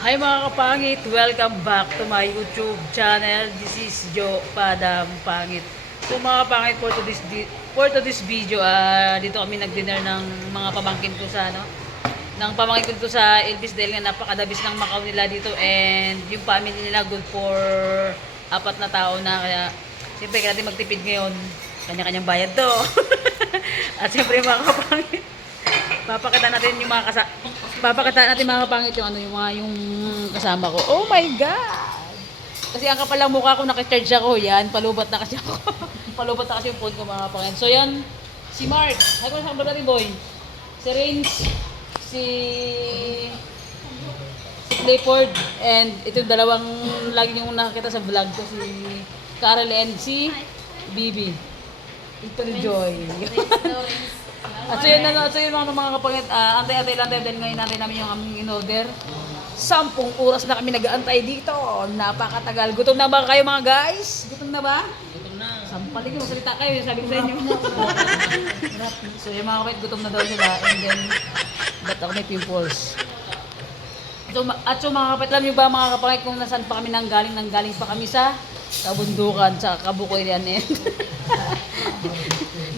Hi mga kapangit! Welcome back to my YouTube channel. This is Jo Padam Pangit. So mga kapangit, for this video, dito kami nag-dinner ng mga pamangkin ko sa ng pamangkin ko sa Elvis dahil nga napakadabis ng Macau nila dito, and yung family nila good for 4 na tao na, kaya siyempre kaya natin magtipid ngayon. Kanya-kanyang bayad to. At siyempre mga kapangit, papakita natin mga kapangit yung yung kasama ko. Oh my god. Kasi ang kapal lang mukha ko, naka-charge ako. Yan, palubat na kasi ako. Palubat na kasi yung phone ko mga kapangit. So yan, si Mark. Hay ko sa brother boy. Si Rins, si Clifford, and ito yung dalawang lagi nyo nakakita sa vlog ko, si Carol and si Bibi. Ito ni Joy. At so yun mga kapangit, antay-antay lang tayo dahil ngayon natin namin yung aming in-order. 10 oras na kami nag-aantay dito. Napakatagal. Gutom na ba kayo mga guys? Gutom na ba? Gutom na. Sampaling ko, salita kayo. Sabi ko sa inyo. So yung mga kapangit, gutom na daw sila. And then, ba't ako may pimples? So mga kapangit, alam nyo ba mga kapangit kung nasaan pa kami nanggaling? Nanggaling pa kami sa kabundukan, sa Kabukoy yan eh.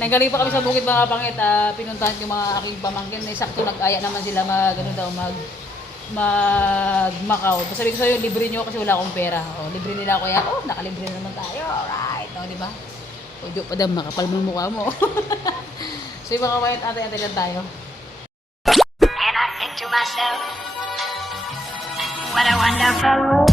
Nanggaling pa kami sa bukid mga kapangit, pinuntahan yung mga aking pamangkin. Sakto nag-aya naman sila mag Macau. Sabi ko sa'yo, libre nyo kasi wala akong pera. O, libre nila ako, kaya, nakalibre na naman tayo. Alright, di ba? O, di pa dam, makapal mo yung mukha mo. So yung mga kapangit, atay-atay lang tayo. And I think to myself, what a wonderful world.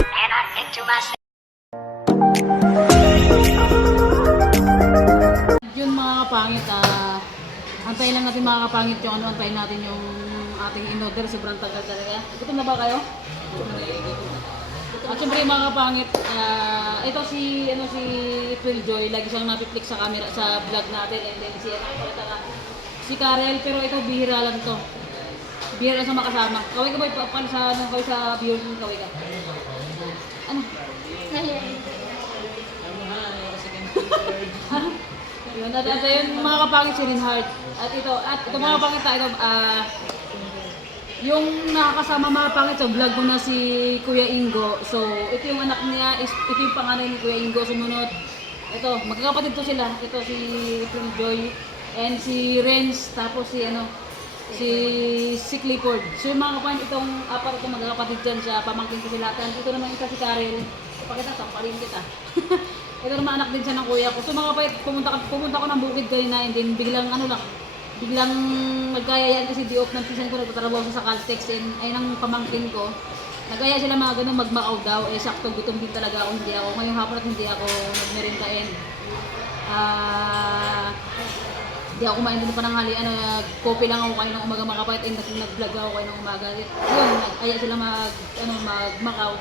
And I think to myself. Yun mga kapangit, antayin lang natin mga kapangit yung antayin natin yung ating in-order. Sobrang tagal talaga. Gutom na ba kayo? At syempre mga kapangit, ito si Phil Joy, lagi siyang napiplik sa camera, sa vlog natin, and then si Karel, pero ito bihira lang to. Bihira lang sa makasama. Kaway ka ba pa sa kaway sa viewer ng kaway ka? Ano? Yun, at yun mga kapangit, si Rinhard. At ito mga kapangit, yung nakakasama mga kapangit sa vlog ko na si Kuya Ingo. So, ito yung anak niya, ito yung panganay ni Kuya Ingo. Sumunod, ito, magkakapatid to sila. Ito si Phil Joy and si Renz, tapos si Clifford. So yung mga kapangit, itong apat itong magkakapatid dyan sa pamangkin ko sila. Ito naman isa si Karel. Pakita, sampalin kita. Ito naman anak din siya ng kuya ko. So mga kapatid, pumunta ko ng bukid kanina, and then biglang magkayayaan kasi di-off ng pisan ko, nagtatrabaho sa Caltex, and ay ng pamangkin ko. Nagkaya sila mga ganun mag-Macau daw, sakto gutom din talaga ako, hindi ako. Ngayong hapon at hindi ako nagmerinda, and hindi ako kumain din pa ng hali, coffee lang ako kayo ng umaga mga kapatid, and nag-vlog ako kayo ng umaga. Yun, nagkaya sila mag-Macau.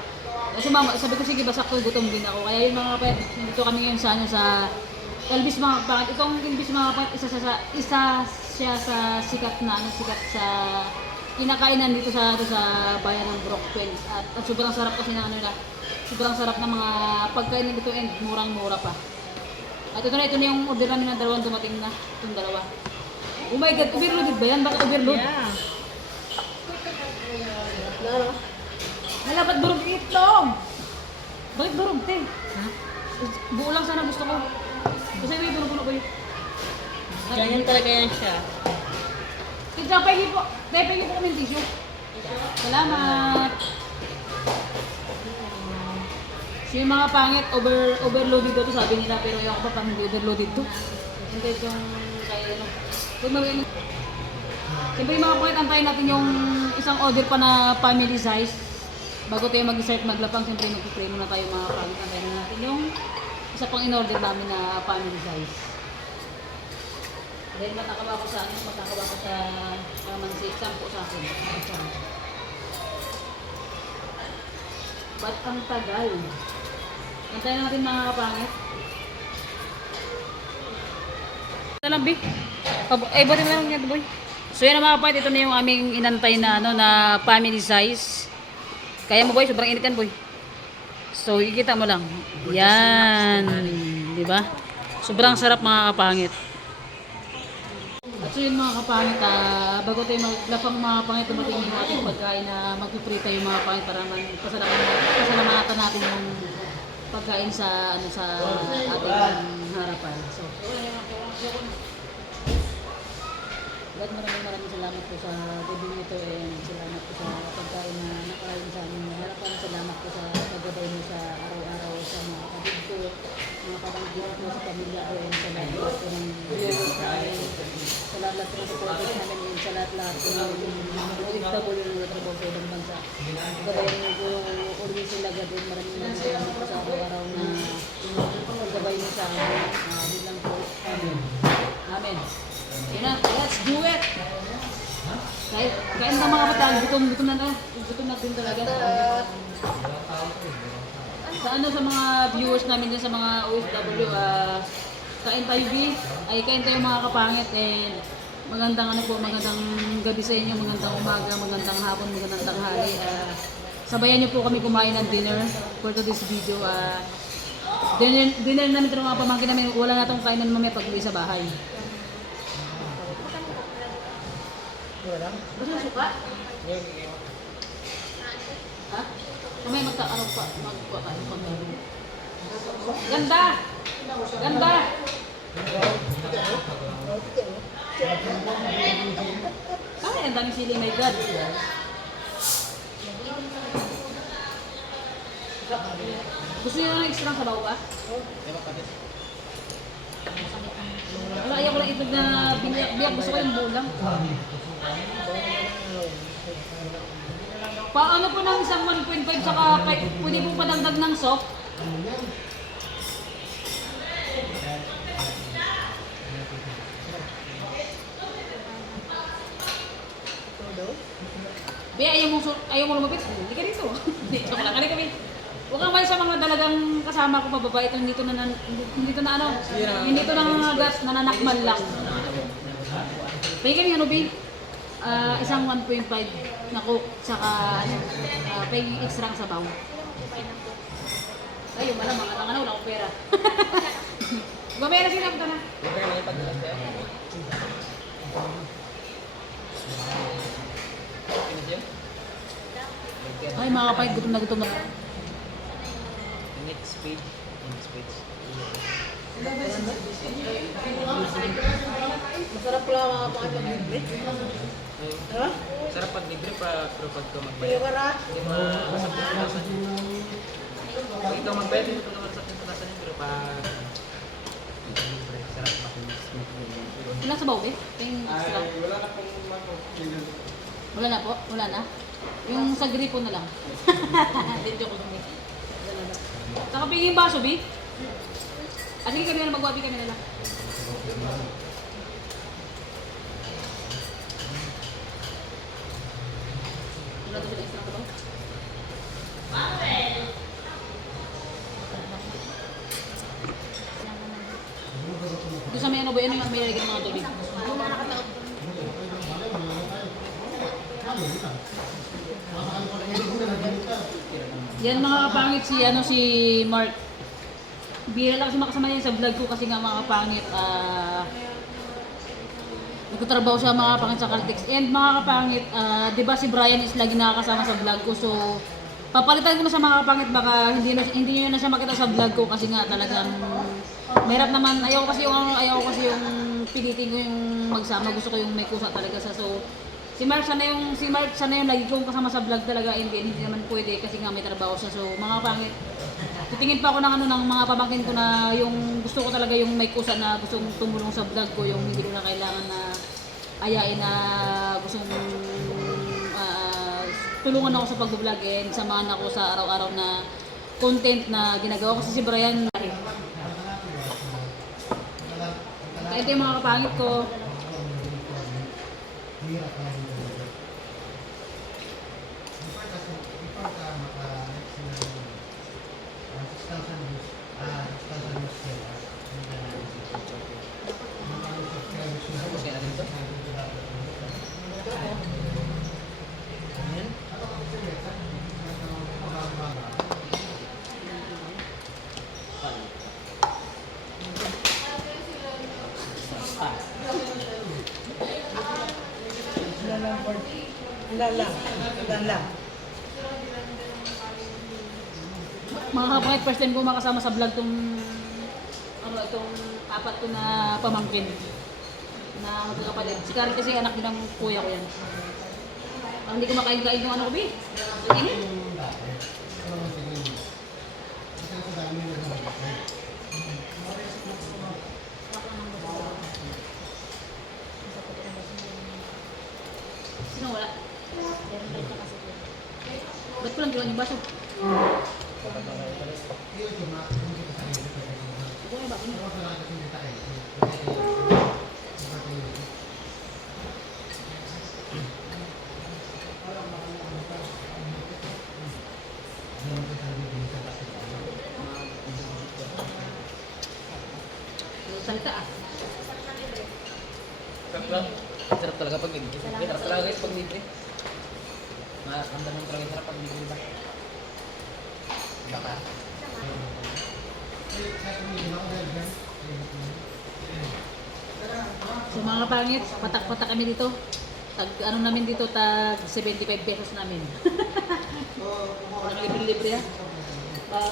Kasi sabi ko sige ba sakto gutom din ako. Kaya yung mga kapatid, dito kami ngayon sa Elvis mga kapatid. Itong Elvis mga kapatid, isa siya sa sikat sa kinakainan dito sa bayan ng Brooklyn. At sobrang sarap kasi ng sobrang sarap ng mga pagkain dito, and murang-mura pa. At ito na yung order namin ng dalawang dumating na, itong dalawa. Oh my god, overloaded ba yan? Bakit overload? Yeah. Hala, ba't durog yung itlog? Bakit durog, te? Ha? Buo lang sana gusto ko. Kasi may durog ko yun. Ganyan talaga yan siya. Tidya, pahingi po kami ng tissue. Salamat. So yung mga pangit, overloaded to sabi nila, pero yung ako pa pang hindi overloaded to. Hindi itong kaya siyempre yung mga pangit, antayin natin yung isang order pa na family size. Bago tayo mag-start maglapang, siyempre mag-pray muna tayo mga pangit. Antayin na natin yung isa pang in-order namin na family size. Dahil matakawa ko sa mansi, sampo sa akin. Ba't ang tagal? Antayin natin mga kapangit. Ito lang, Bi. Buti mo lang yan, boy. So yan mga kapangit, ito na yung aming inantay na, na family size. Kaya mo, boy, sobrang init yan, boy. So, ikita mo lang. Yan. Di ba? Sobrang sarap mga kapangit. So yun mga kapangit, bago tayo maglapang mga kapangit, dumating yung ating pagkain na magpiprita yung mga kapangit para man pasalamatan natin yung pagkain sa ating harapan. So, God, maraming salamat po sa gabi nito and salamat po sa pagkain na nakarain sa aming harapan. Salamat po sa paggabay mo sa araw-araw sa mga kapatid ko, mga pamangkin ko sa pamilya ko and sa lahat po ng viewers namin. Sa lahat po ng supporters namin and sa lahat po ng OFW na nagtatrabaho sa ibang bansa. Gabayan niyo po always sila God and maraming salamat po sa araw-araw na paggabay niyo sa amin. Bilang po. Amen. Amen. Yun na, let's do it! Kain ka mga kapatid, gutom na gutom na din talaga. Sa mga viewers namin dyan sa mga OFW, kain tayo kain tayo mga kapangit and magandang gabi sa inyo, magandang umaga, magandang hapon, magandang tanghali. Sabayan niyo po kami kumain ng dinner for today's video. Dinner namin ito ng mga pamangkin namin, wala na itong kainan mamaya pag uwi sa bahay. Gusto mo suka? Ha? Mamaya magkakaroon pa. Magkuha tayo pag Ganda! Ganda! Ay, ang daming sili, my God. Gusto niyo ng extra sabaw ba? Wala, ayaw ko lang itlog na biyak. Gusto ko yung bulang. Paano po ng isang 1.5 saka pwede po padagdag ng soft? Be, ayaw mo lumapit? Hindi ka dito. Hindi, joke lang. Kami. Huwag kang mali sa mga dalagang kasama ko mababait. Hindi to na nananakmal lang. Pwede kami ano, Be? Isang 1.5 na coke, saka pwede extra ang sabaw. Ayun, malamang. Wala akong pera. Gumera sila, punta na. Ay, mga kapahit, gutom na. Next page. Masarap pala mga pag-libre. Ha? Sarap pag libre pero pag ka magbayad. Hindi masapulasan. Pag ikaw magbayad, hindi pag masapulasan yun. Pero pag libre, sarap makinis. Ilang sabaw, Be? Extra. Wala na po? Wala na? Yung sa gripo na lang. Hindi, joke lang, Be. Wala na. Saka pingin yung baso, Be? Sige kami na magwabi kami na lang. Wala na sila extra sabaw? Doon sa may ano ba, ano yung may lalagyan ng mga tubig? Yan mga kapangit si Mark. Bira lang kasi makasama yan sa vlog ko kasi nga mga kapangit nagtatrabaho siya mga kapangit sa Caltex. And mga kapangit, di ba si Brian is lagi nakakasama sa vlog ko, so papalitan ko na sa mga kapangit, baka hindi niyo na siya makita sa vlog ko kasi nga talagang mahirap naman. Ayaw ko kasi yung pilitin ko yung magsama, gusto ko yung may kusa talaga sa. So si Mark sana yung lagi kong kasama sa vlog talaga, and hindi naman pwede kasi nga may trabaho siya. So mga kapangit, titingin pa ako ng mga pamangkin ko na yung gusto ko talaga yung may kusa na gustong tumulong sa vlog ko, yung hindi ko na kailangan na ayain na gustong tulungan ako sa pag-vlog and samahan ako sa araw-araw na content na ginagawa kasi si Brian. Kaya ito yung mga kapangit ko. Lalang bird. Lalang. Lalang. Mga kapangit, first time ko makasama sa vlog tong itong apat ko na pamangkin na magkakapatid. Si Karen kasi anak din ng kuya ko yan. Ang hindi ko makain-kain yung ano ko, Bi. Init. Sino wala? Ba't ko lang ginawa yung baso? Buhay ba? Salita ah. Sarap lang. Sarap talaga pag libre. Sarap talaga guys pag libre. Maramdaman mo talaga yung sarap pag libre ba? Baka. So mga kapangit, patak-patak kami dito. Tag ano namin dito, tag 75 pesos namin. Walang libre-libre ah.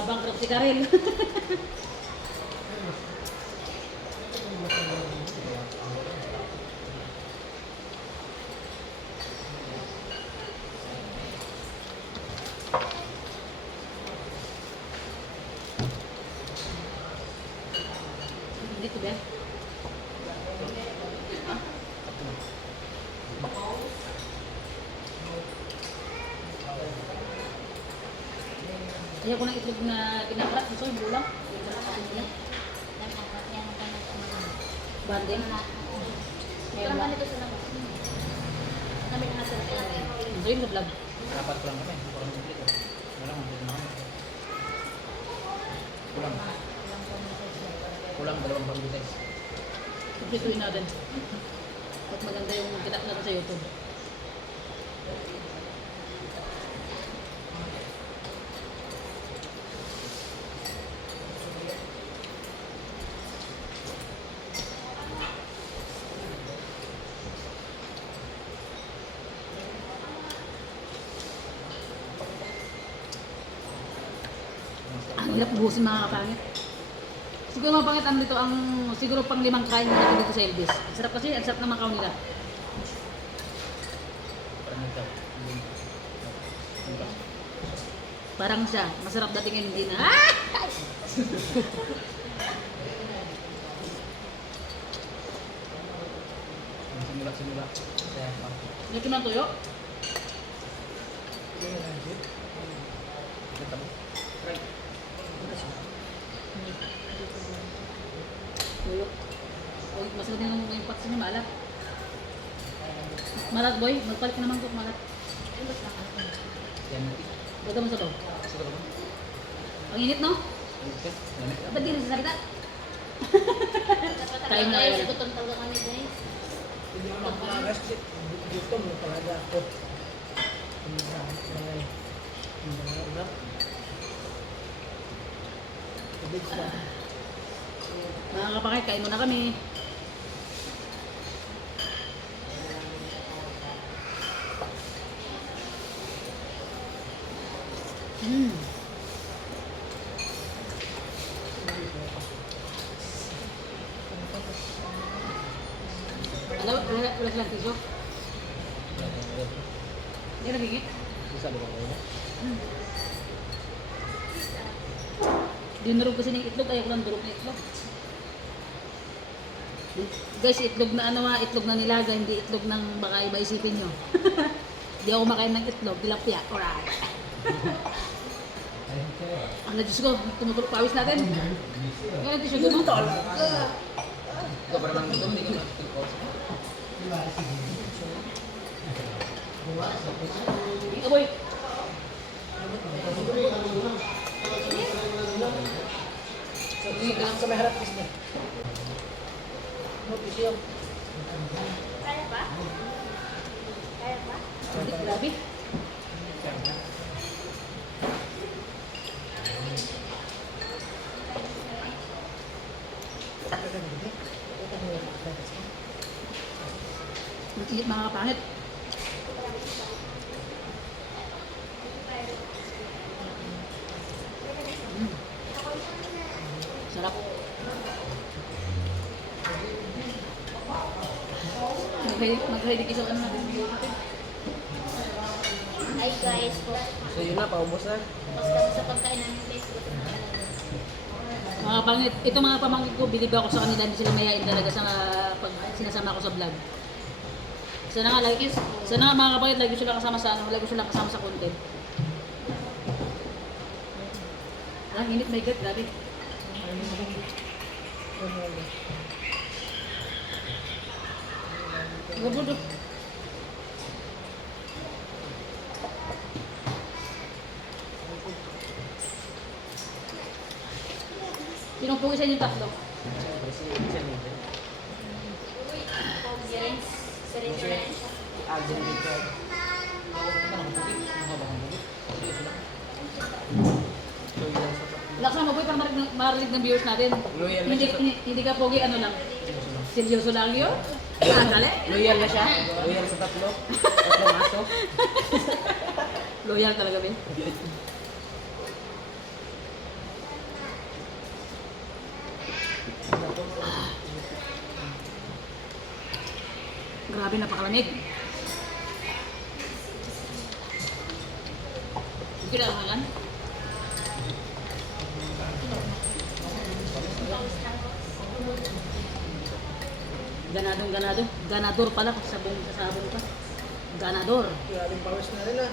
Bankrupt si Karel. Dito ba? Ayaw ko ng itlog na pinakarat. Gusto yung bulang. Yung sarap kasi nila. Banding. Ngayon ba? Ito yung vlog. Dapat ko lang kami. Parang dito. Wala kang dito na kami. Kulang. Kulang dalawang pambilis. Ituin natin. At maganda yung kinak natin sa YouTube. Ang hirap ubusin mga kapangit. Siguro mga pangit ano dito ang siguro pang 5 kain nila dito sa Elvis. Ang sarap kasi, ang sarap ng makaw nila. Parang ito. Parang siya, masarap datingin hindi na. Ah! Simula. Kaya pa. Lagi na tuyo. Ito mo. Right. Tuyo. Oy, masarap din yung patis niya, maalat. Malat boy, magpalit ka naman ko malat. Yan natin. Baga mo sa baw. Siguro ba? Ang init no? Okay. Yan. Ba't di nasasalita? Tayo na kayo. Hindi mo magpagas. Dito mo talaga ako. Mga kapangit, kain muna kami. Wala silang tiso. Hindi nagigit. Bisa ba kayo? Dinurog kasi ng itlog, ayaw ko lang durog ng itlog. Guys, itlog na ano itlog na nilaga, hindi itlog ng baka iba isipin nyo. Hindi ako makain ng itlog, tilapia. Alright. Ang na Diyos ko, tumutulog pawis natin. Ngayon, tissue doon. Ikaw parang nang gutom, hindi ka matulog. Ika boy. Sige lang sa may harap kasi. Siya. Grabe. Ang init mga kapangit. Mm. Sarap. Mag-ready kayo sa ano natin. Hi guys, So yun na, paubos na. tapos kami sa pagkain namin guys. Mga pangit, ito mga pamangkin ko, bilib ako sa kanila, hindi sila mayain talaga sa pag sinasama ko sa vlog. Sana nga, mga kapangit, lagi sila kasama sa ano, lagi sila kasama sa content. Ang init, my God, grabe. Gabudo. Sinong po isa yung tatlo? Yes, Seringerens. Laksan mo po para marinig ng viewers natin. Loyal na Hindi, siya. hindi ka pogi, ano lang. Seryoso lang yun? Sandali. Loyal na siya. Loyal sa tatlo. Tatlong aso. Loyal talaga, Ben. Grabe, napakalamig. Hindi na lang. Ganado. Ganador pala kasi sabong pa. Ganador. Kaya aling pawis na rin ah.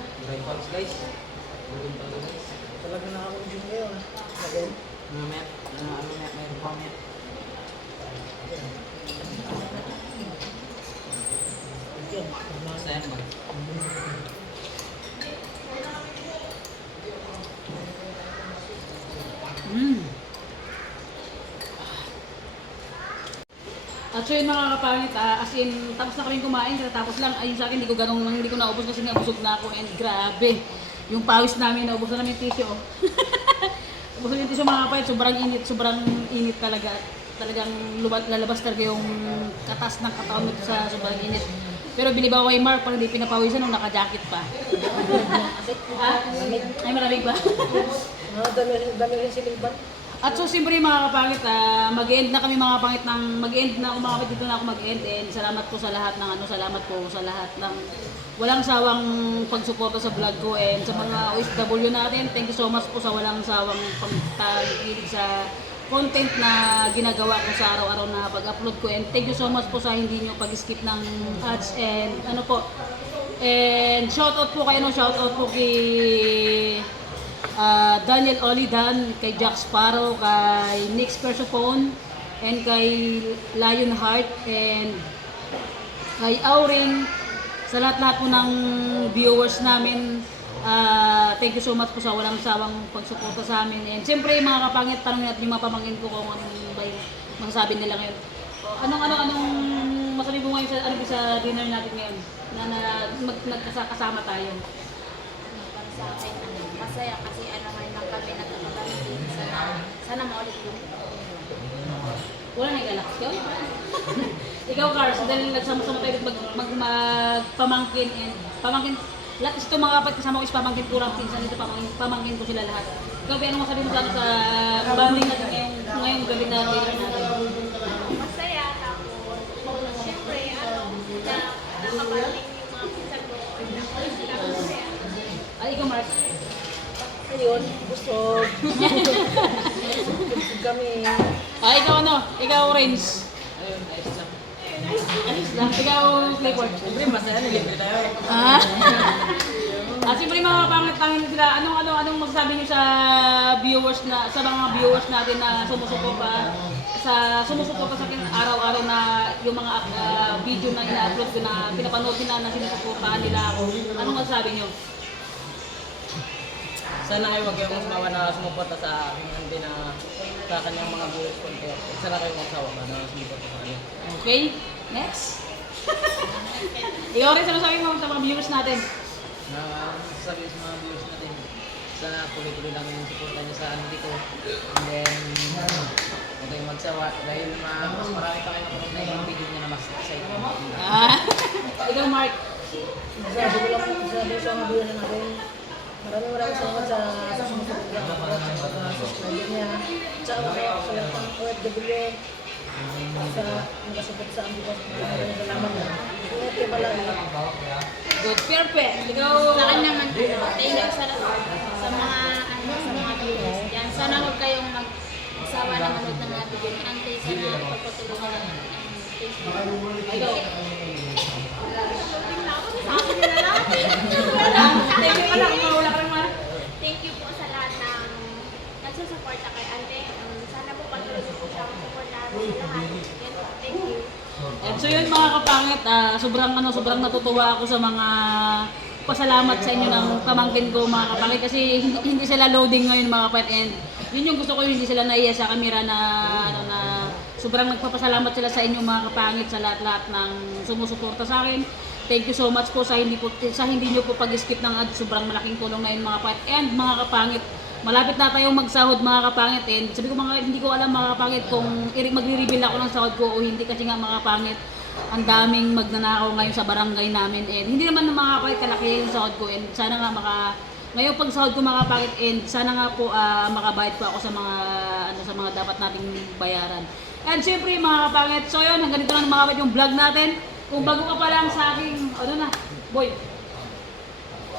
Guys. Talaga nakaka-consume ngayon ah. Again. Mayroon pang net. Yan. Masaya naman. Mm. At so yun mga kapangit, as in, tapos na kaming kumain, tapos lang, ayun sa akin, hindi ko naubos kasi nabusog na ako, and grabe, yung pawis namin, naubos na namin yung tissue, oh. Ubos na yung tissue mga kapangit, sobrang init talaga, talagang lalabas talaga yung katas ng katawan mo sa sobrang init. Pero binibaw kay Mark, parang hindi pinapawisan nung naka-jacket pa. Ha? Ay, malamig ba? Dami rin siliban. At so, siyempre mga kapangit, mag-end na kami mga kapangit mag-end na ako mga kapangit, dito na ako mag-end, and salamat po sa lahat ng salamat po sa lahat ng walang sawang pagsuporta sa vlog ko, and sa mga OFW natin, thank you so much po sa walang sawang pagtagilig sa content na ginagawa ko sa araw-araw na pag-upload ko, and thank you so much po sa hindi nyo pag-skip ng ads, and ano po, and shoutout po kayo, shoutout po kay Daniel Olidan, kay Jack Sparrow, kay Nix Persephone, and kay Lionheart, and kay Auring, sa lahat-lahat po ng viewers namin. Thank you so much po sa walang sawang pagsuporta sa amin. And siyempre mga kapangit, tanongin natin yung mga pamangkin ko kung anong ba yung masasabi nila ngayon. Anong masabi mo ngayon sa dinner natin ngayon? Nagkasama tayo. Para sa akin, masaya kasi ngayon lang kami nagkakabali din. Sana maulit yung Wala nang galak yun? Ikaw, Cars, dahil nagsama-sama tayo magpamangkin and pamangkin, lahat ito mga kapat kasama ko is pamangkin ko lang, pinsan dito pamangkin ko sila lahat. Ikaw, anong masabi mo sa banding natin ngayong gabi na dinner natin? masaya. Tapos, syempre, nakabalik yung mga pinsan ko. Masaya. Ay, ikaw, Mars. Ayun, gusto. Kami. Ikaw Ikaw, Orange. Ayun, ayos lang. Ayos lang. Ikaw, Clifford. Siyempre, masaya na libre tayo eh. Siyempre mga pangit-pangit sila, anong magsasabi niyo sa mga viewers natin na sumusuporta sa akin araw-araw na yung mga video na ina-upload ko na pinapanood nila na sinusuportahan nila ako. Anong masasabi niyo? Sana kayo wag kayong sumawa na sumuporta sa aking hindi na sa kanyang mga viewers content. Sana kayo magsawa na sumuporta sa kanya. Okay? Next. Ikaw rin, ano sabi mo sa mga viewers natin? Na sabi sa mga viewers natin, sana tuloy-tuloy lang yung suporta niyo sa ano dito. And then, huwag kayong magsawa dahil mas marami pa kayo napanood na yung video niya na mas exciting. Ikaw, Mark. Sabi ko lang po sa mga biyan natin. Maraming salamat sa sumusunod na subscriber niya. Sa lahat ng OFW. Sa nakasupot sa amin. Maraming salamat na. Ingat kayo palagi. Good, perfect. Ikaw, Sa akin naman, thank you sa mga viewers dyan. Sana huwag kayong mag-asawa na manood ng mga video ni Auntie. Sana pagpatulungan lang. Thank you. ikaw. Sabi nila lang. Thank you ka lang, wala ka lang, Mark. Thank you po sa lahat ng nagsusuporta kay Ante. Sana po patuloy po siyang supportahan sa lahat. Yan po. Thank you. And so yun mga kapangit, sobrang natutuwa ako sa mga pasalamat sa inyo ng pamangkin ko mga kapangit kasi hindi sila loading ngayon mga kapangit and yun yung gusto ko, hindi sila naiya sa camera na sobrang nagpapasalamat sila sa inyo mga kapangit sa lahat-lahat ng sumusuporta sa akin. Thank you so much po sa hindi niyo po pag-skip ng ads. Sobrang malaking tulong na yun mga kapangit. And mga kapangit, malapit na tayong magsahod mga kapangit. And sabi ko hindi ko alam mga kapangit kung magre-reveal ako ng sahod ko o hindi kasi nga mga kapangit, ang daming magnanakaw ngayon sa barangay namin. And hindi naman mga kapangit kalaki yung sahod ko. And sana nga ngayon pag sahod ko mga kapangit and sana nga po makabayad po ako sa mga dapat nating bayaran. And siyempre mga kapangit, so yun, hanggang dito na mga kapangit yung vlog natin. Kung bago ka pa lang sa aking,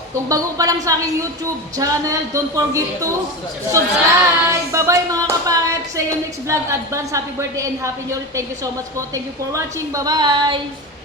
Kung bago ka pa lang sa aking YouTube channel, don't forget to subscribe! Bye-bye mga kapangit! Sa yung next vlog, advance happy birthday and happy new year. Thank you so much po. Thank you for watching. Bye-bye!